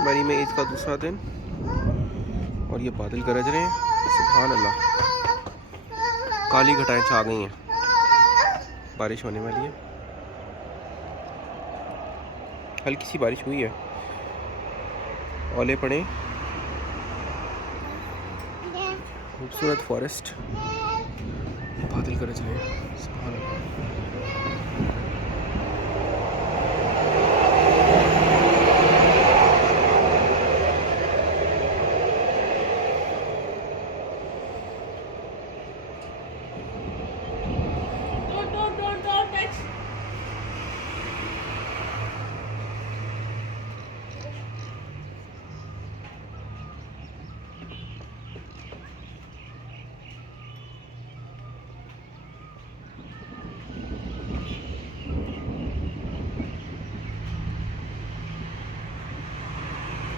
मरी में ईद का दूसरा दिन और ये बादल गरज रहे हैं। सुभान अल्लाह, काली घटाएं छा गई हैं, बारिश होने वाली है। हल्की सी बारिश हुई है, ओले पड़े। खूबसूरत फॉरेस्ट, बादल गरज रहे हैं। सुभान अल्लाह।